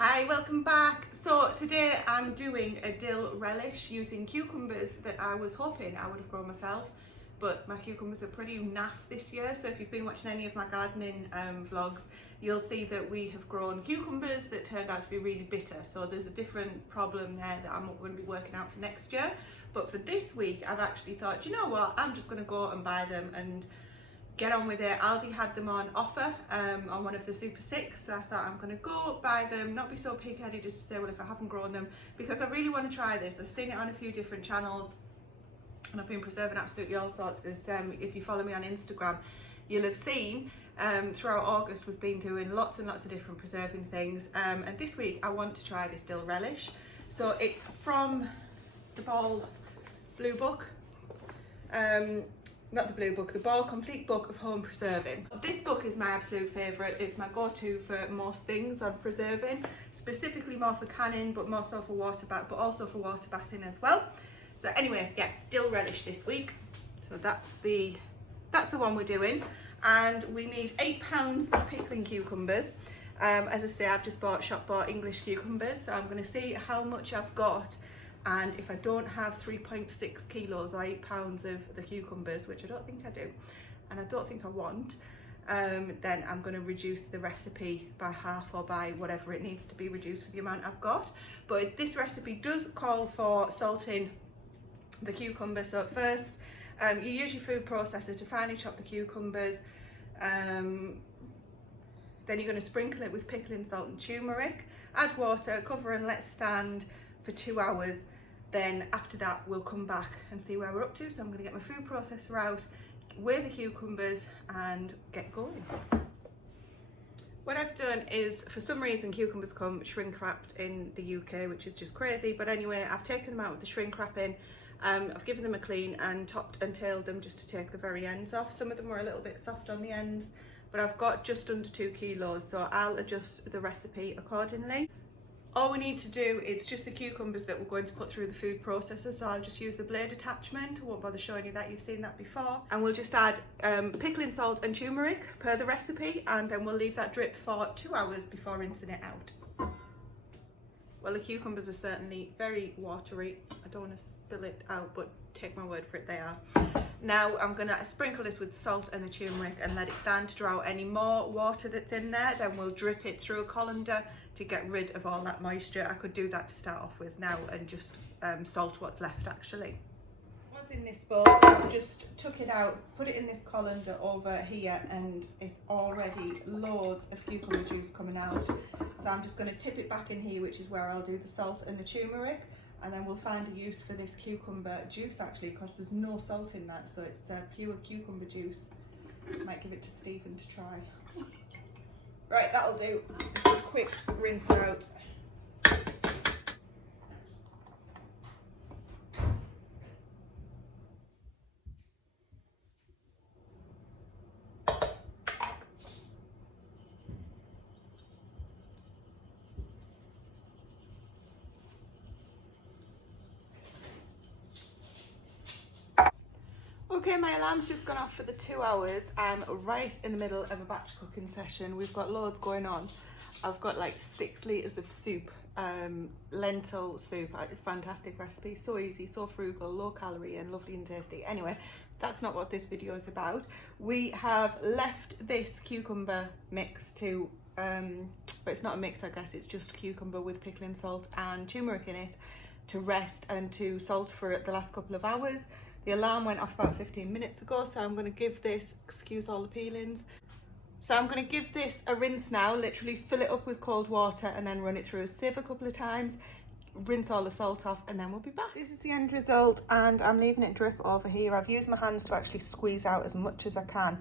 Hi, welcome back. So today I'm doing a dill relish using cucumbers that I was hoping I would have grown myself, but my cucumbers are pretty naff this year. So if you've been watching any of my gardening vlogs, you'll see that we have grown cucumbers that turned out to be really bitter. So there's a different problem there that I'm going to be working out for next year. But for this week, I've actually thought, you know what, I'm just going to go and buy them and get on with it. Aldi had them on offer on one of the Super 6, so I thought I'm going to go buy them, not be so pig-headed just to say, well, if I haven't grown them, because I really want to try this. I've seen it on a few different channels and I've been preserving absolutely all sorts. If you follow me on Instagram, you'll have seen throughout August we've been doing lots and lots of different preserving things, and this week I want to try this dill relish. So it's from the Ball Blue Book. Not the Blue Book, the Ball Complete Book of Home Preserving. This book is my absolute favourite. It's my go-to for most things on preserving, specifically more for canning, but more so for water bath, but also for water bathing as well. So anyway, yeah, dill relish this week. So that's the one we're doing, and we need 8 pounds of pickling cucumbers. As I say, I've just bought shop-bought English cucumbers, so I'm going to see how much I've got. And if I don't have 3.6 kilos or 8 pounds of the cucumbers, which I don't think I do, and I don't think I want, then I'm going to reduce the recipe by half or by whatever it needs to be reduced for the amount I've got. But this recipe does call for salting the cucumbers. So at first, you use your food processor to finely chop the cucumbers. Then you're going to sprinkle it with pickling salt and turmeric, add water, cover and let stand for 2 hours. Then after that we'll come back and see where we're up to. So I'm going to get my food processor out, weigh the cucumbers and get going. What I've done is, for some reason cucumbers come shrink wrapped in the UK, which is just crazy, but anyway, I've taken them out with the shrink wrapping. I've given them a clean and topped and tailed them just to take the very ends off. Some of them were a little bit soft on the ends, but I've got just under 2 kilos, so I'll adjust the recipe accordingly. All we need to do, it's just the cucumbers that we're going to put through the food processor, so I'll just use the blade attachment. I won't bother showing you that, you've seen that before. And we'll just add pickling salt and turmeric per the recipe, and then we'll leave that drip for 2 hours before rinsing it out. Well, the cucumbers are certainly very watery. I don't want to spill it out, but take my word for it, they are. Now I'm going to sprinkle this with salt and the turmeric and let it stand to dry out any more water that's in there. Then we'll drip it through a colander to get rid of all that moisture. I could do that to start off with now and just salt what's left actually. What's in this bowl, I've just took it out, put it in this colander over here, and it's already loads of cucumber juice coming out. So I'm just going to tip it back in here, which is where I'll do the salt and the turmeric. And then we'll find a use for this cucumber juice actually, because there's no salt in that, so it's pure cucumber juice. Might give it to Stephen to try. Right, that'll do. Just a quick rinse out. Okay, my alarm's just gone off for the 2 hours. I'm right in the middle of a batch cooking session. We've got loads going on. I've got like 6 litres of soup, lentil soup, fantastic recipe, so easy, so frugal, low calorie and lovely and tasty. Anyway, that's not what this video is about. We have left this cucumber mix to, but it's not a mix I guess, it's just cucumber with pickling salt and turmeric in it, to rest and to salt for the last couple of hours. The alarm went off about 15 minutes ago, so I'm going to give this, excuse all the peelings, so I'm going to give this a rinse now, literally fill it up with cold water and then run it through a sieve a couple of times, rinse all the salt off, and then we'll be back. This is the end result, and I'm leaving it drip over here. I've used my hands to actually squeeze out as much as I can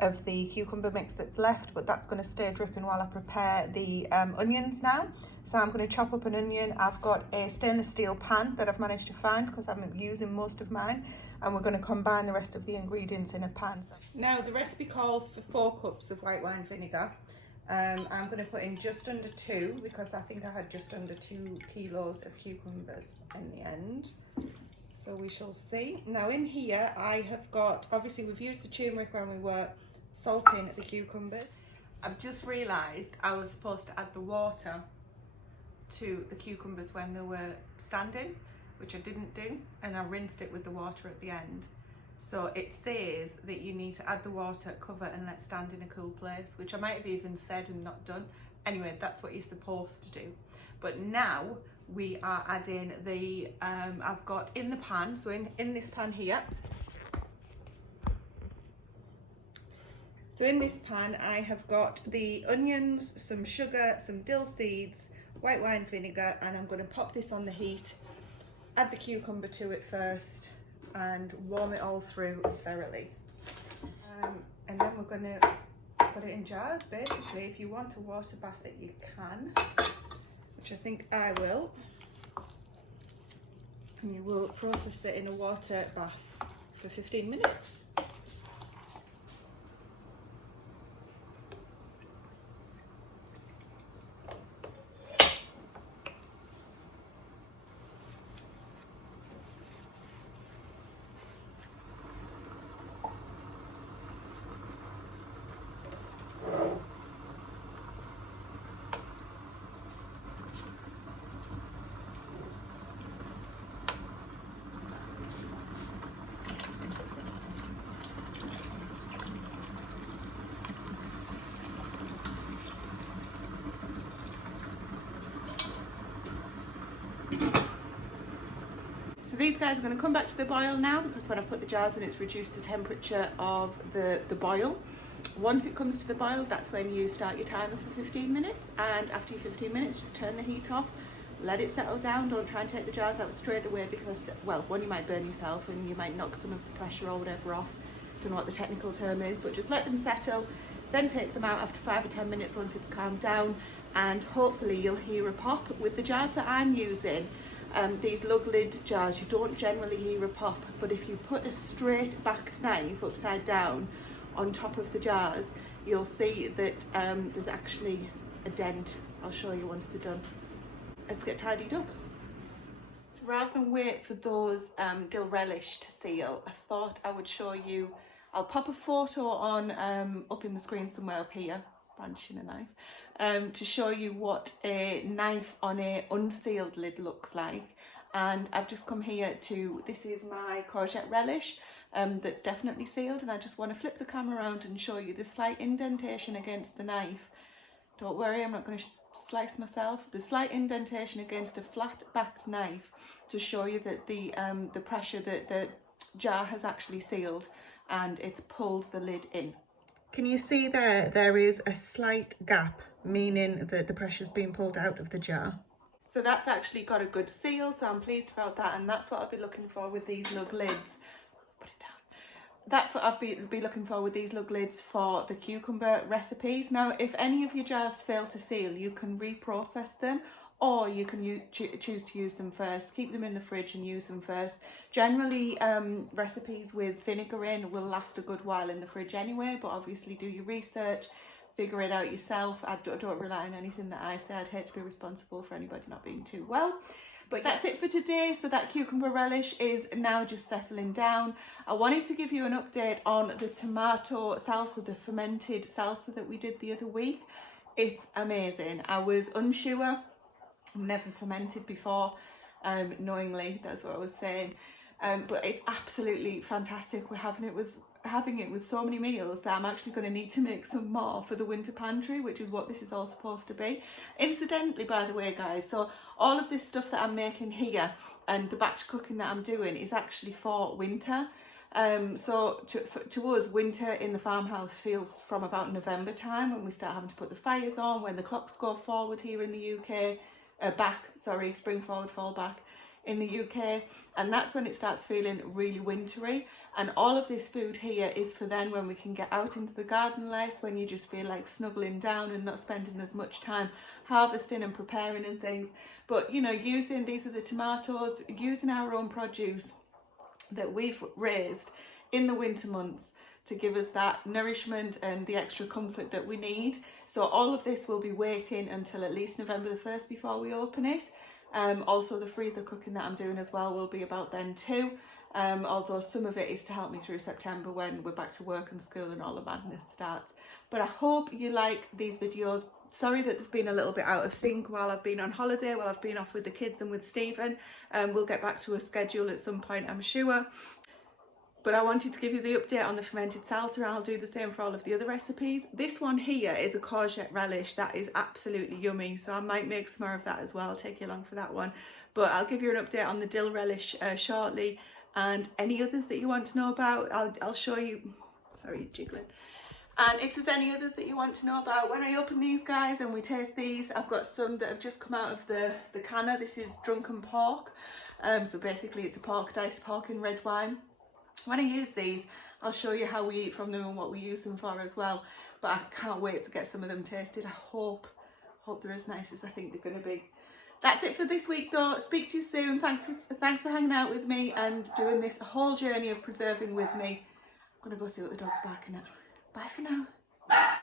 of the cucumber mix that's left, but that's going to stay dripping while I prepare the onions now. So I'm going to chop up an onion. I've got a stainless steel pan that I've managed to find because I'm using most of mine, and we're going to combine the rest of the ingredients in a pan. Now the recipe calls for 4 cups of white wine vinegar. I'm going to put in just under 2 because I think I had just under 2 kilos of cucumbers in the end. So we shall see. Now in here I have got, obviously we've used the turmeric when we were salting the cucumbers. I've just realised I was supposed to add the water to the cucumbers when they were standing, which I didn't do, and I rinsed it with the water at the end. So it says that you need to add the water, cover and let stand in a cool place, which I might have even said and not done. Anyway, that's what you're supposed to do. But now we are adding the, I've got in the pan, so in this pan here. So in this pan I have got the onions, some sugar, some dill seeds, white wine vinegar, and I'm going to pop this on the heat, add the cucumber to it first and warm it all through thoroughly. And then we're going to put it in jars. Basically, if you want to water bath it, you can, which I think I will. And you will process it in a water bath for 15 minutes. So these guys are going to come back to the boil now, because when I put the jars in, it's reduced the temperature of the boil. Once it comes to the boil, that's when you start your timer for 15 minutes, and after your 15 minutes just turn the heat off, let it settle down. Don't try and take the jars out straight away, because, well, one, you might burn yourself and you might knock some of the pressure or whatever off. Don't know what the technical term is, but just let them settle, then take them out after 5 or 10 minutes once it's calmed down, and hopefully you'll hear a pop. With the jars that I'm using, these lug lid jars, you don't generally hear a pop, but if you put a straight backed knife upside down on top of the jars, you'll see that there's actually a dent. I'll show you once they're done. Let's get tidied up. So rather than wait for those dill relish to seal, I thought I would show you. I'll pop a photo on up in the screen somewhere up here, branching a knife, to show you what a knife on a unsealed lid looks like. And I've just come here to, this is my courgette relish that's definitely sealed, and I just want to flip the camera around and show you the slight indentation against the knife. Don't worry, I'm not going to slice myself. The slight indentation against a flat backed knife to show you that the pressure, that the jar has actually sealed and it's pulled the lid in. Can you see there is a slight gap, meaning that the pressure's been pulled out of the jar. So that's actually got a good seal, so I'm pleased about that, and that's what I'll be looking for with these lug lids. Put it down. That's what I'll be looking for with these lug lids for the cucumber recipes. Now, if any of your jars fail to seal, you can reprocess them, or you can choose to use them first. Keep them in the fridge and use them first. Generally, recipes with vinegar in will last a good while in the fridge anyway, but obviously do your research, figure it out yourself. I don't rely on anything that I say. I'd hate to be responsible for anybody not being too well. But that's it for today. So that cucumber relish is now just settling down. I wanted to give you an update on the tomato salsa, the fermented salsa that we did the other week. It's amazing. I was unsure. I've never fermented before, knowingly, that's what I was saying. But it's absolutely fantastic. We're having it with so many meals that I'm actually going to need to make some more for the winter pantry, which is what this is all supposed to be. Incidentally, by the way, guys, so all of this stuff that I'm making here and the batch cooking that I'm doing is actually for winter. So to us, winter in the farmhouse feels from about November time, when we start having to put the fires on, when the clocks go forward here in the UK, spring forward, fall back in the UK, and that's when it starts feeling really wintry. And all of this food here is for then when we can get out into the garden less, when you just feel like snuggling down and not spending as much time harvesting and preparing and things. But you know, these are the tomatoes, using our own produce that we've raised in the winter months to give us that nourishment and the extra comfort that we need. So all of this will be waiting until at least November the 1st before we open it. Also the freezer cooking that I'm doing as well will be about then too. Although some of it is to help me through September when we're back to work and school and all the madness starts. But I hope you like these videos. Sorry that they've been a little bit out of sync while I've been on holiday, while I've been off with the kids and with Stephen. We'll get back to a schedule at some point, I'm sure. But I wanted to give you the update on the fermented salsa. I'll do the same for all of the other recipes. This one here is a courgette relish. That is absolutely yummy. So I might make some more of that as well. I'll take you along for that one. But I'll give you an update on the dill relish shortly. And any others that you want to know about, I'll show you. Sorry, jiggling. And if there's any others that you want to know about, when I open these guys and we taste these, I've got some that have just come out of the canner. This is Drunken Pork. So basically it's a pork, diced pork in red wine. When I use these, I'll show you how we eat from them and what we use them for as well. But I can't wait to get some of them tasted. I hope they're as nice as I think they're going to be. That's it for this week though. Speak to you soon. Thanks for hanging out with me and doing this whole journey of preserving with me. I'm going to go see what the dog's barking at. Bye for now.